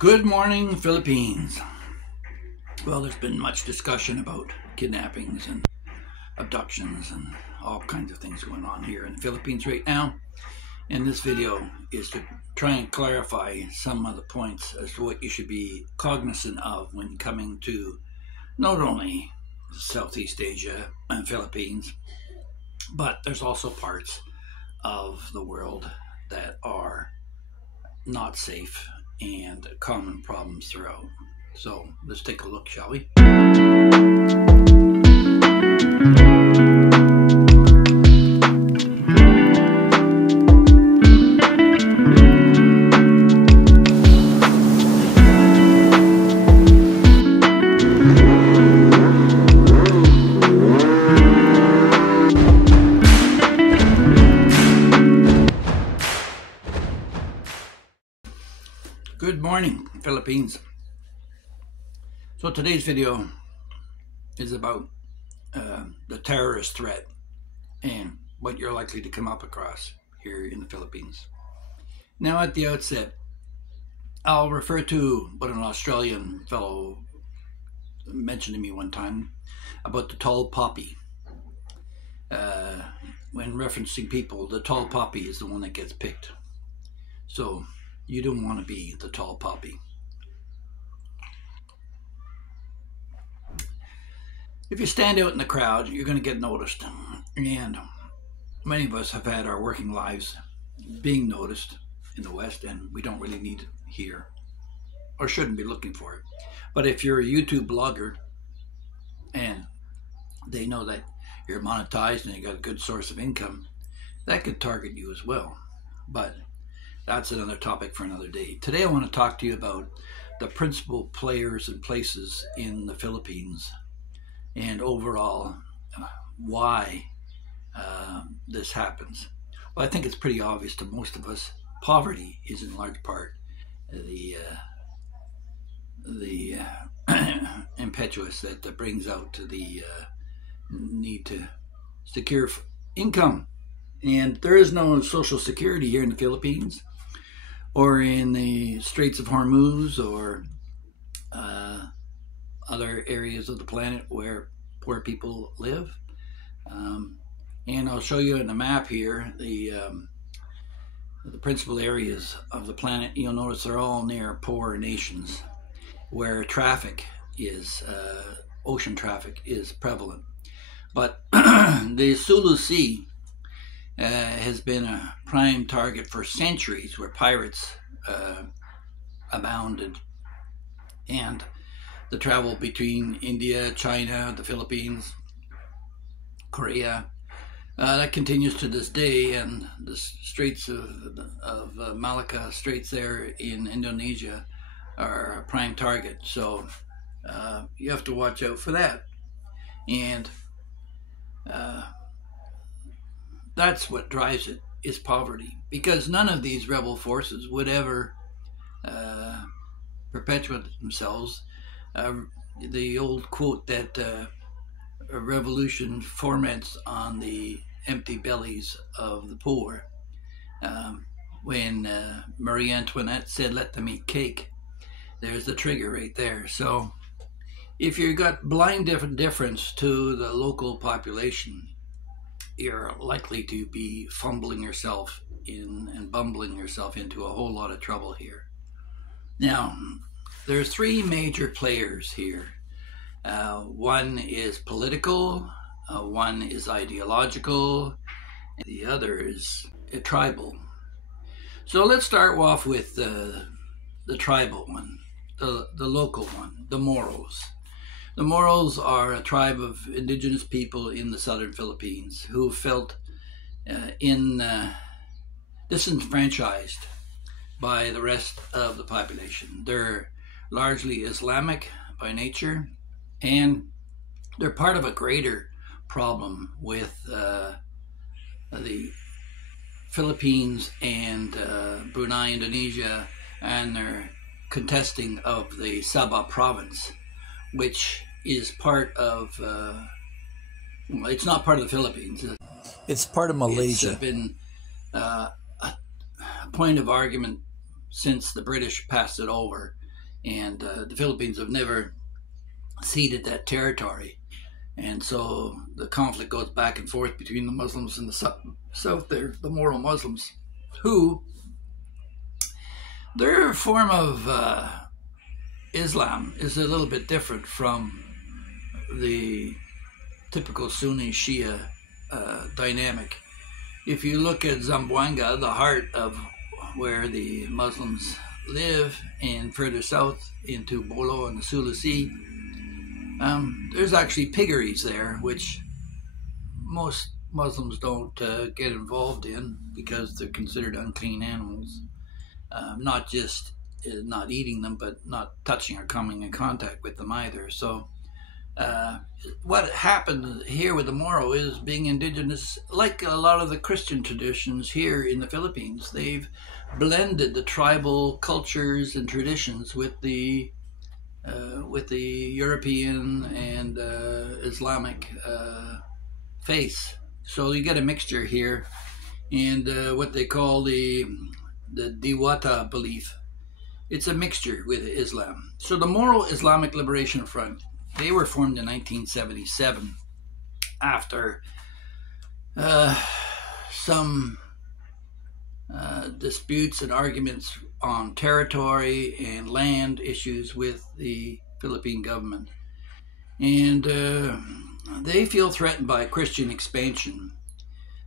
Good morning, Philippines. Well, there's been much discussion about kidnappings and abductions and all kinds of things going on here in the Philippines right now. And this video is to try and clarify some of the points as to what you should be cognizant of when coming to not only Southeast Asia and Philippines, but there's also parts of the world that are not safe and common problems throughout. So let's take a look, shall we? Good morning, Philippines. So today's video is about the terrorist threat and what you're likely to come up across here in the Philippines. Now, at the outset, I'll refer to what an Australian fellow mentioned to me one time about the tall poppy. When referencing people, the tall poppy is the one that gets picked. So you don't want to be the tall poppy. If you stand out in the crowd, you're going to get noticed. And many of us have had our working lives being noticed in the West, and we don't really need it here, or shouldn't be looking for it. But if you're a YouTube blogger and they know that you're monetized and you got a good source of income, that could target you as well. But that's another topic for another day. Today I want to talk to you about the principal players and places in the Philippines and overall why this happens. Well, I think it's pretty obvious to most of us. Poverty is in large part the impetus that brings out the need to secure income. And there is no social security here in the Philippines or in the Straits of Hormuz or other areas of the planet where poor people live. And I'll show you in the map here the principal areas of the planet. You'll notice they're all near poor nations where traffic is, ocean traffic is prevalent. But the Sulu Sea has been a prime target for centuries, where pirates abounded, and the travel between India, China, the Philippines, Korea, that continues to this day, and the Straits of Malacca Straits there in Indonesia are a prime target. So you have to watch out for that. And that's what drives it, is poverty, because none of these rebel forces would ever perpetuate themselves. The old quote that a revolution ferments on the empty bellies of the poor. When Marie Antoinette said, "Let them eat cake," there's the trigger right there. So if you've got blind indifference to the local population, you're likely to be fumbling yourself in and bumbling yourself into a whole lot of trouble here. Now, there's three major players here. One is political, one is ideological, and the other is tribal. So let's start off with the tribal one, the local one, the Moros. The Moros are a tribe of indigenous people in the southern Philippines who felt disenfranchised by the rest of the population. They're largely Islamic by nature, and they're part of a greater problem with the Philippines and Brunei, Indonesia, and their contesting of the Sabah province, which is part of, well, it's not part of the Philippines. It's part of Malaysia. It's been a point of argument since the British passed it over and the Philippines have never ceded that territory. And so the conflict goes back and forth between the Muslims in the south there, the Moro Muslims, who, their form of Islam is a little bit different from the typical Sunni Shia dynamic. If you look at Zamboanga, the heart of where the Muslims live, and further south into Bolo and the Sulu Sea, there's actually piggeries there, which most Muslims don't get involved in because they're considered unclean animals. Not just not eating them, but not touching or coming in contact with them either. So what happened here with the Moro is, being indigenous, like a lot of the Christian traditions here in the Philippines, they've blended the tribal cultures and traditions with the European and Islamic faiths. So you get a mixture here, and what they call the Diwata belief. It's a mixture with Islam. So the Moro Islamic Liberation Front, they were formed in 1977 after some disputes and arguments on territory and land issues with the Philippine government. And they feel threatened by Christian expansion.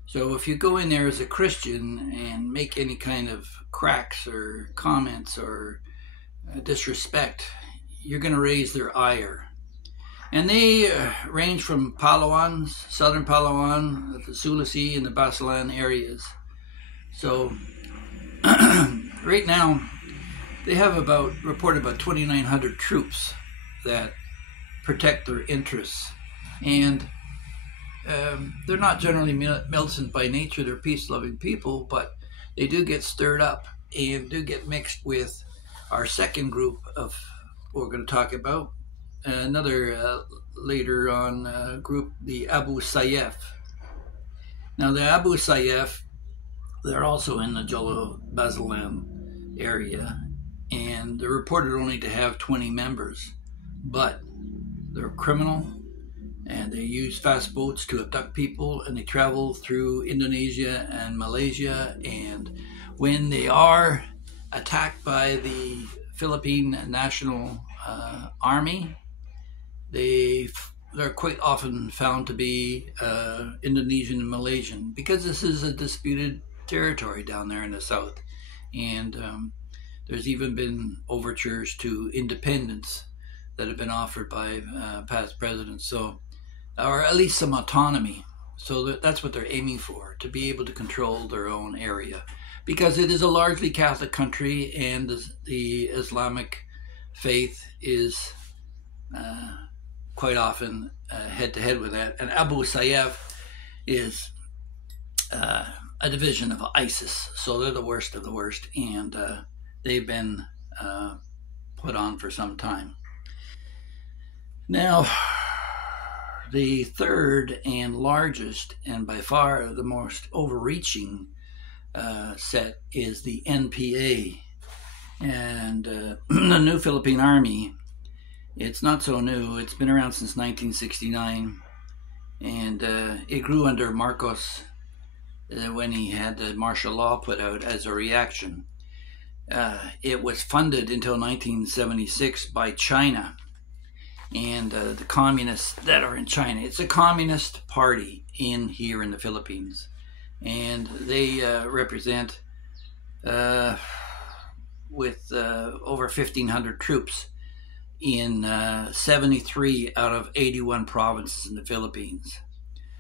So if you go in there as a Christian and make any kind of cracks or comments or disrespect, you're going to raise their ire. And they range from Palawan, southern Palawan, the Sulu Sea, and the Basilan areas. So right now, they have reported about 2,900 troops that protect their interests. And they're not generally militant by nature. They're peace-loving people, but they do get stirred up and do get mixed with our second group of what we're going to talk about. Another later on group, the Abu Sayyaf. Now the Abu Sayyaf, they're also in the Jolo Basilan area, and they're reported only to have 20 members, but they're criminal, and they use fast boats to abduct people, and they travel through Indonesia and Malaysia, and when they are attacked by the Philippine National Army, they're quite often found to be Indonesian and Malaysian, because this is a disputed territory down there in the south. And there's even been overtures to independence that have been offered by past presidents, so, or at least some autonomy. So that's what they're aiming for, to be able to control their own area, because it is a largely Catholic country, and the Islamic faith is quite often head-to-head with that. And Abu Sayyaf is a division of ISIS, so they're the worst of the worst, and they've been put on for some time. Now, the third and largest, and by far the most overreaching set, is the NPA. And the new Philippine Army, it's not so new. It's been around since 1969, and it grew under Marcos when he had the martial law put out as a reaction. It was funded until 1976 by China and the communists that are in China. It's a communist party here in the Philippines, and they represent with over 1,500 troops in 73 out of 81 provinces in the Philippines.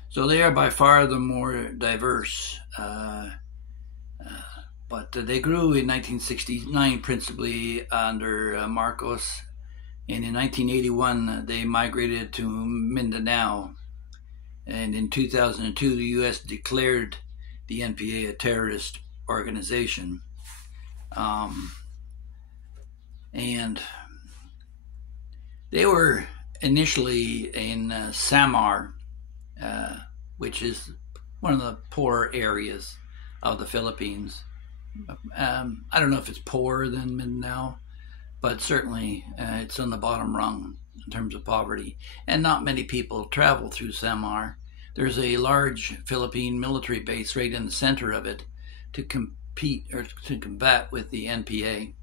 So they are by far the more diverse, but they grew in 1969 principally under Marcos, and in 1981 they migrated to Mindanao, and in 2002 the U.S. declared the NPA a terrorist organization. And they were initially in Samar, which is one of the poorer areas of the Philippines. I don't know if it's poorer than Mindanao, but certainly it's on the bottom rung in terms of poverty. And not many people travel through Samar. There's a large Philippine military base right in the center of it to compete or to combat with the NPA.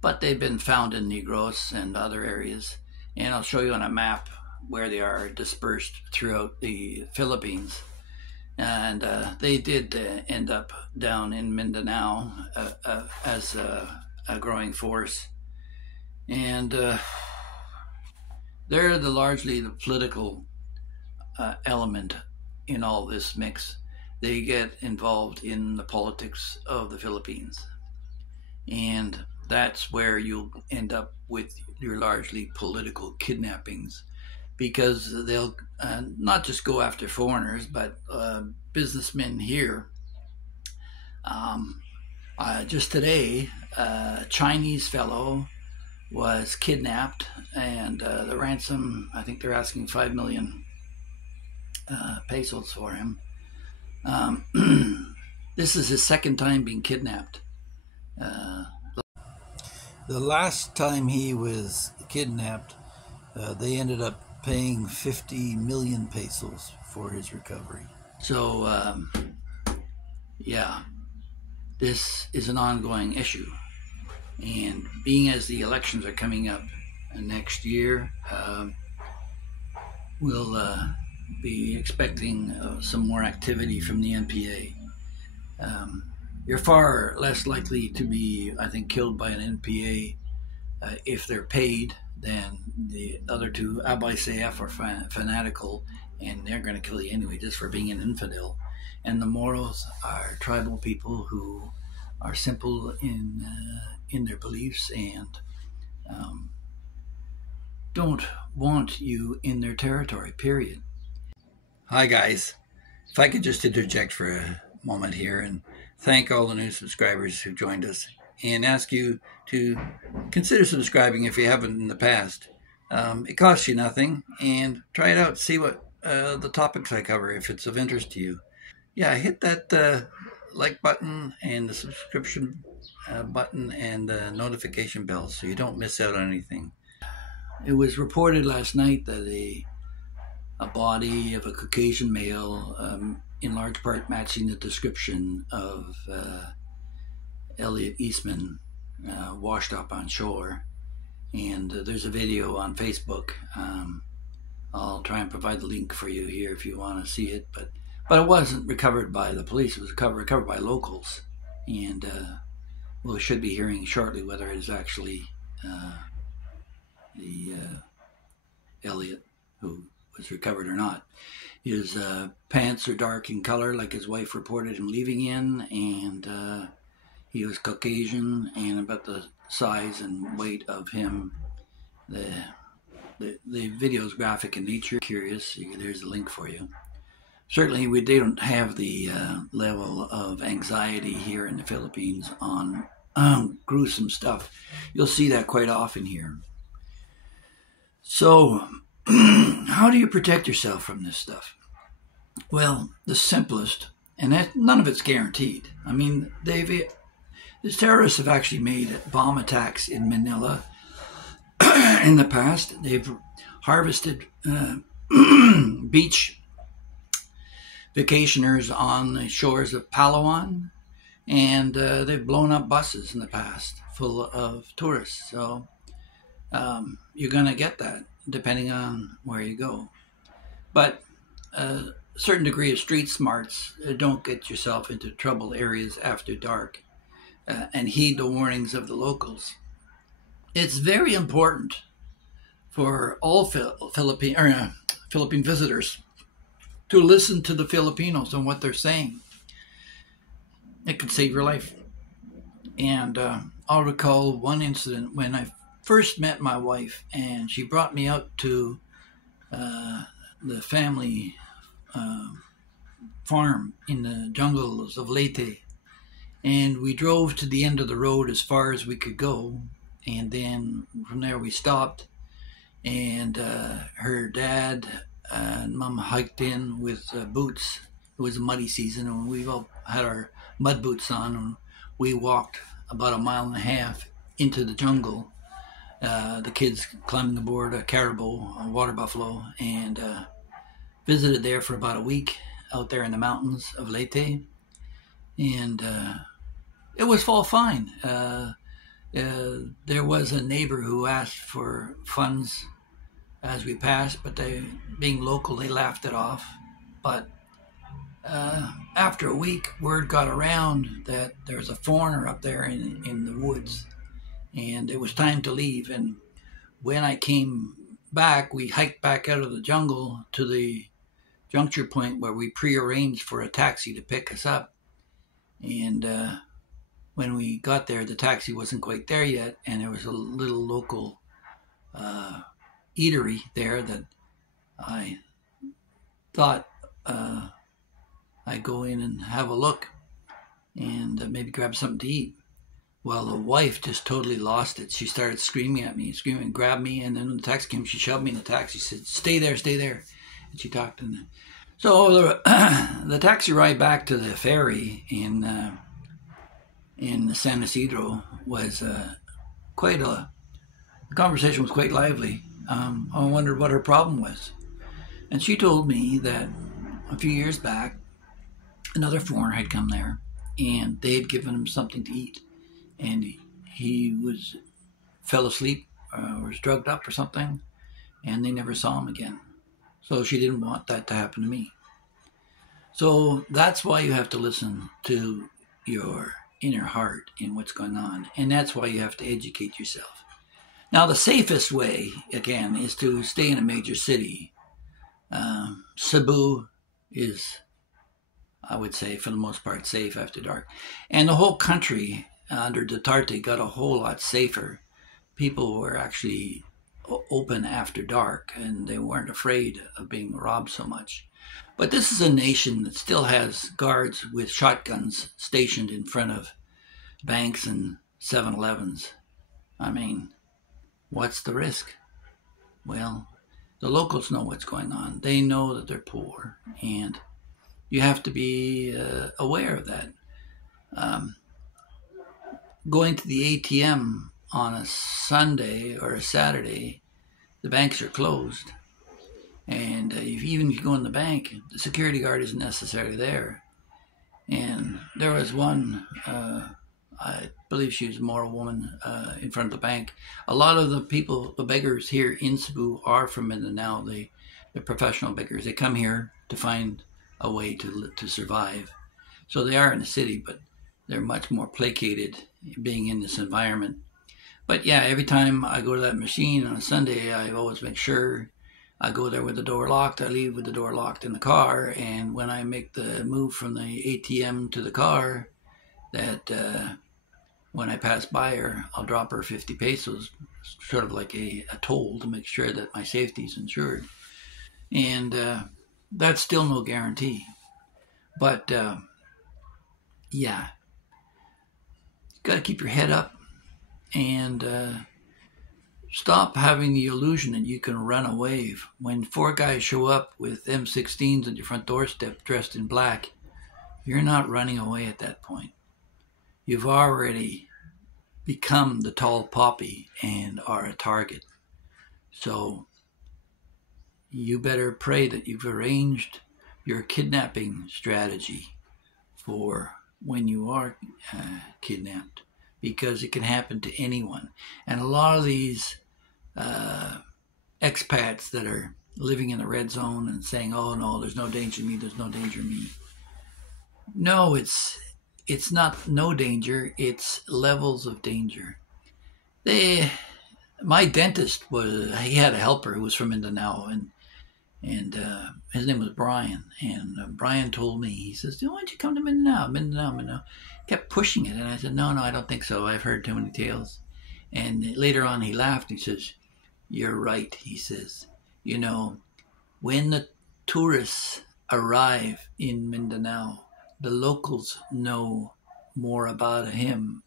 But they've been found in Negros and other areas. And I'll show you on a map where they are dispersed throughout the Philippines. And they did end up down in Mindanao as a growing force. And they're largely the political element in all this mix. They get involved in the politics of the Philippines. And that's where you'll end up with your largely political kidnappings, because they'll not just go after foreigners, but businessmen here. Just today, a Chinese fellow was kidnapped, and the ransom, I think they're asking 5 million pesos for him. This is his second time being kidnapped. The last time he was kidnapped, they ended up paying 50 million pesos for his recovery. So, yeah, this is an ongoing issue. And being as the elections are coming up next year, we'll be expecting some more activity from the NPA. You're far less likely to be, I think, killed by an NPA if they're paid than the other two. Abay Sayyaf are fanatical, and they're going to kill you anyway just for being an infidel. And the Moros are tribal people who are simple in their beliefs and don't want you in their territory, period. Hi guys, if I could just interject for a moment here and thank all the new subscribers who joined us and ask you to consider subscribing if you haven't in the past. It costs you nothing, and try it out, see what the topics I cover, if it's of interest to you. Yeah, hit that like button and the subscription button and the notification bell so you don't miss out on anything. It was reported last night that a body of a Caucasian male, in large part matching the description of Elliot Eastman, washed up on shore. And there's a video on Facebook. I'll try and provide the link for you here if you want to see it. But it wasn't recovered by the police. It was recovered by locals. And we should be hearing shortly whether it is actually the Elliot who was recovered or not. His pants are dark in color, like his wife reported him leaving in, and he was Caucasian, and about the size and weight of him. The video is graphic in nature. Curious, there's a link for you. Certainly, they don't have the level of anxiety here in the Philippines on gruesome stuff. You'll see that quite often here. So, how do you protect yourself from this stuff? Well, the simplest, and none of it's guaranteed. I mean, the terrorists have actually made bomb attacks in Manila in the past. They've harvested beach vacationers on the shores of Palawan, and they've blown up buses in the past full of tourists. So you're going to get that depending on where you go. But a certain degree of street smarts, don't get yourself into troubled areas after dark, and heed the warnings of the locals. It's very important for all Philippine visitors to listen to the Filipinos and what they're saying. It could save your life. And I'll recall one incident when I first met my wife, and she brought me out to the family farm in the jungles of Leyte, and we drove to the end of the road as far as we could go, and then from there we stopped, and her dad and mom hiked in with boots. It was a muddy season, and we all had our mud boots on, and we walked about 1.5 miles into the jungle. The kids climbing aboard a caribou, a water buffalo, and visited there for about a week out there in the mountains of Leyte. And it was all fine. There was a neighbor who asked for funds as we passed, but they, being local, they laughed it off. But after a week, word got around that there's a foreigner up there in the woods, and it was time to leave. And when I came back, we hiked back out of the jungle to the juncture point where we prearranged for a taxi to pick us up. And when we got there, the taxi wasn't quite there yet, and there was a little local eatery there that I thought I'd go in and have a look and maybe grab something to eat. Well, the wife just totally lost it. She started screaming at me, screaming, grab me, and then when the taxi came, she shoved me in the taxi. She said, stay there, stay there. And she talked. And so the taxi ride back to the ferry in San Isidro was the conversation was quite lively. I wondered what her problem was. And she told me that a few years back, another foreigner had come there, and they had given him something to eat. And he fell asleep or was drugged up or something, and they never saw him again. So she didn't want that to happen to me. So that's why you have to listen to your inner heart and what's going on. And that's why you have to educate yourself. Now, the safest way, again, is to stay in a major city. Cebu is, I would say, for the most part, safe after dark. And the whole country under Duterte got a whole lot safer. People were actually open after dark, and they weren't afraid of being robbed so much. But this is a nation that still has guards with shotguns stationed in front of banks and 7-Elevens. I mean, what's the risk? Well, the locals know what's going on. They know that they're poor, and you have to be aware of that. Going to the ATM on a Sunday or a Saturday, the banks are closed. And even if you go in the bank, the security guard isn't necessarily there. And there was one, I believe she was a Moro woman, in front of the bank. A lot of the people, the beggars here in Cebu are from Mindanao. They're professional beggars. They come here to find a way to survive. So they are in the city, but they're much more placated being in this environment. But yeah, every time I go to that machine on a Sunday, I always make sure I go there with the door locked. I leave with the door locked in the car. And when I make the move from the ATM to the car, that when I pass by her, I'll drop her 50 pesos, sort of like a toll to make sure that my safety is insured. And that's still no guarantee. But yeah, you got to keep your head up and stop having the illusion that you can run away. When 4 guys show up with M16s at your front doorstep dressed in black, you're not running away at that point. You've already become the tall poppy and are a target. So you better pray that you've arranged your kidnapping strategy for when you are kidnapped, because it can happen to anyone. And a lot of these expats that are living in the red zone and saying, oh no, there's no danger to me, there's no danger to me. No, it's not no danger, it's levels of danger. My dentist he had a helper who was from Mindanao, and his name was Brian. And Brian told me, he says, why don't you come to Mindanao? Kept pushing it. And I said, no, I don't think so. I've heard too many tales. And later on he laughed. He says, you're right. He says, when the tourists arrive in Mindanao, the locals know more about him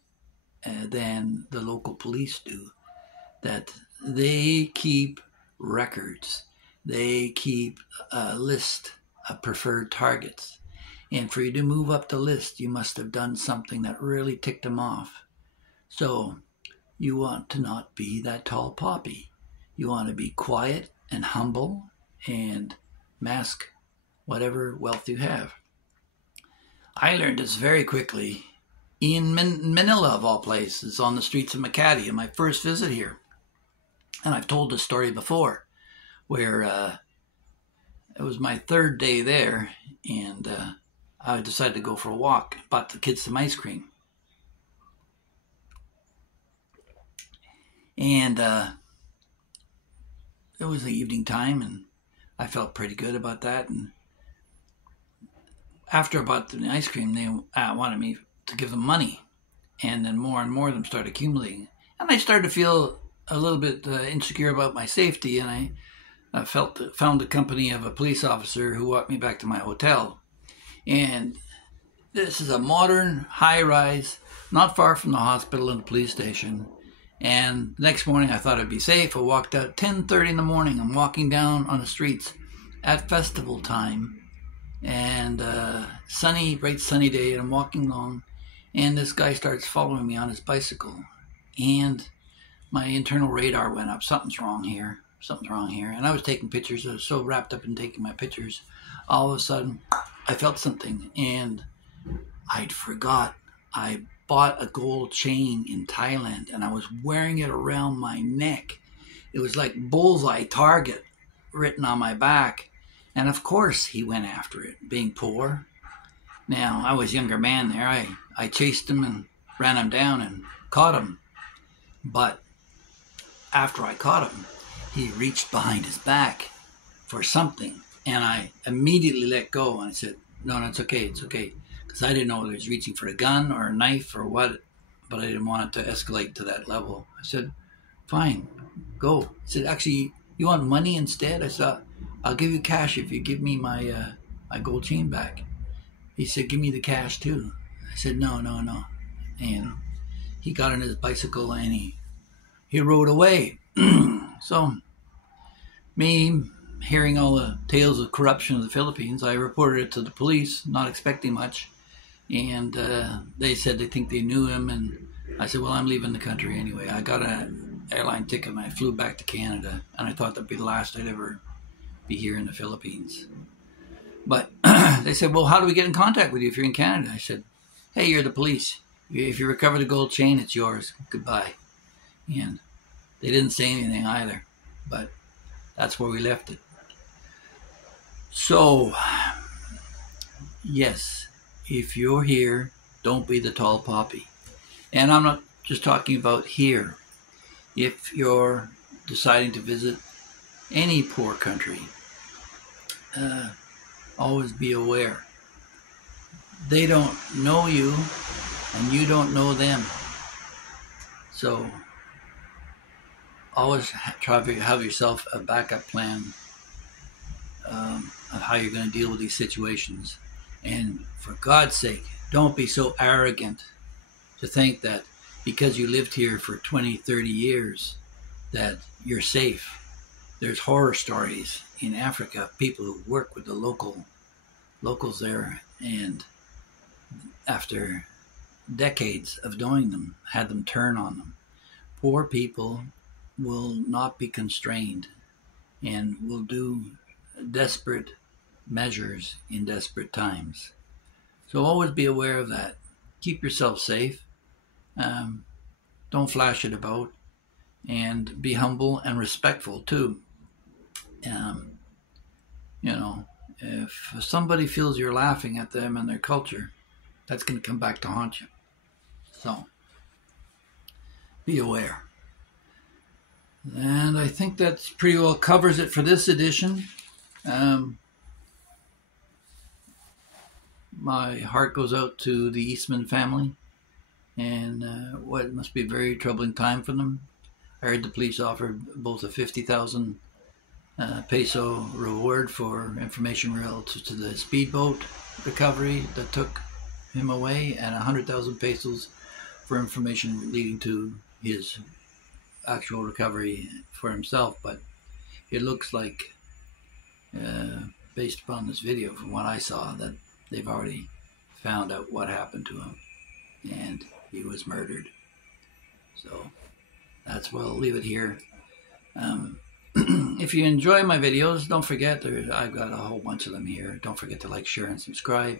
than the local police do. That they keep records. They keep a list of preferred targets. And for you to move up the list, you must have done something that really ticked them off. So you want to not be that tall poppy. You want to be quiet and humble and mask whatever wealth you have. I learned this very quickly in Manila, of all places, on the streets of Makati in my first visit here. And I've told this story before, where it was my third day there, and I decided to go for a walk. Bought the kids some ice cream. And it was the evening time, and I felt pretty good about that. And after I bought the ice cream, they wanted me to give them money. And then more and more of them started accumulating. And I started to feel a little bit insecure about my safety, and I found the company of a police officer who walked me back to my hotel. And this is a modern high-rise, not far from the hospital and the police station. And the next morning I thought I'd be safe. I walked out 10:30 in the morning. I'm walking down on the streets at festival time, and bright sunny day, and I'm walking along, and this guy starts following me on his bicycle, and my internal radar went up. Something's wrong here. And I was taking pictures. I was so wrapped up in taking my pictures. All of a sudden, I felt something, and I'd forgot. I bought a gold chain in Thailand, and I was wearing it around my neck. It was like bullseye target written on my back. And of course, he went after it, being poor. Now, I was a younger man there. I chased him and ran him down and caught him. But after I caught him, he reached behind his back for something, and I immediately let go, and I said, no, it's okay, because I didn't know whether he was reaching for a gun or a knife or what, but I didn't want it to escalate to that level. I said, fine, go. He said, actually, you want money instead? I said, I'll give you cash if you give me my gold chain back. He said, give me the cash too. I said, no. And he got on his bicycle and he rode away. So, me hearing all the tales of corruption of the Philippines, I reported it to the police, not expecting much. And they said they think they knew him. And I said, well, I'm leaving the country anyway. I got an airline ticket and I flew back to Canada. And I thought that'd be the last I'd ever be here in the Philippines. But they said, well, how do we get in contact with you if you're in Canada? I said, hey, you're the police. If you recover the gold chain, it's yours. Goodbye. And they didn't say anything either. But that's where we left it. So, yes, if you're here, don't be the tall poppy. And I'm not just talking about here. If you're deciding to visit any poor country, always be aware. They don't know you, and you don't know them. So, always try to have yourself a backup plan of how you're going to deal with these situations. And for God's sake, don't be so arrogant to think that because you lived here for 20, 30 years that you're safe. There's horror stories in Africa, people who work with the locals there, and after decades of knowing them, had them turn on them. Poor people will not be constrained and will do desperate measures in desperate times. So always be aware of that. Keep yourself safe. Don't flash it about, and be humble and respectful too. If somebody feels you're laughing at them and their culture, that's going to come back to haunt you. So be aware. And I think that pretty well covers it for this edition. My heart goes out to the Eastman family, and what must be a very troubling time for them. I heard the police offered both a 50,000 peso reward for information relative to the speedboat recovery that took him away, and 100,000 pesos for information leading to his actual recovery for himself. But it looks like, based upon this video, from what I saw, that they've already found out what happened to him, and he was murdered. So that's where I'll leave it here. If you enjoy my videos, don't forget, I've got a whole bunch of them here. Don't forget to like, share, and subscribe.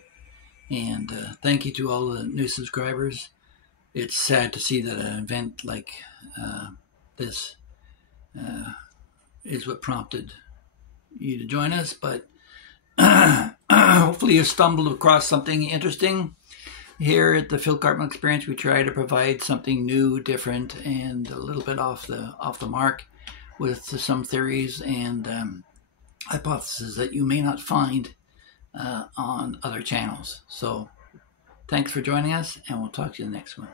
And thank you to all the new subscribers. It's sad to see that an event like this is what prompted you to join us, but hopefully you stumbled across something interesting. Here at the Phil Cartman Experience, we try to provide something new, different, and a little bit off the mark with some theories and hypotheses that you may not find on other channels. So thanks for joining us, and we'll talk to you in the next one.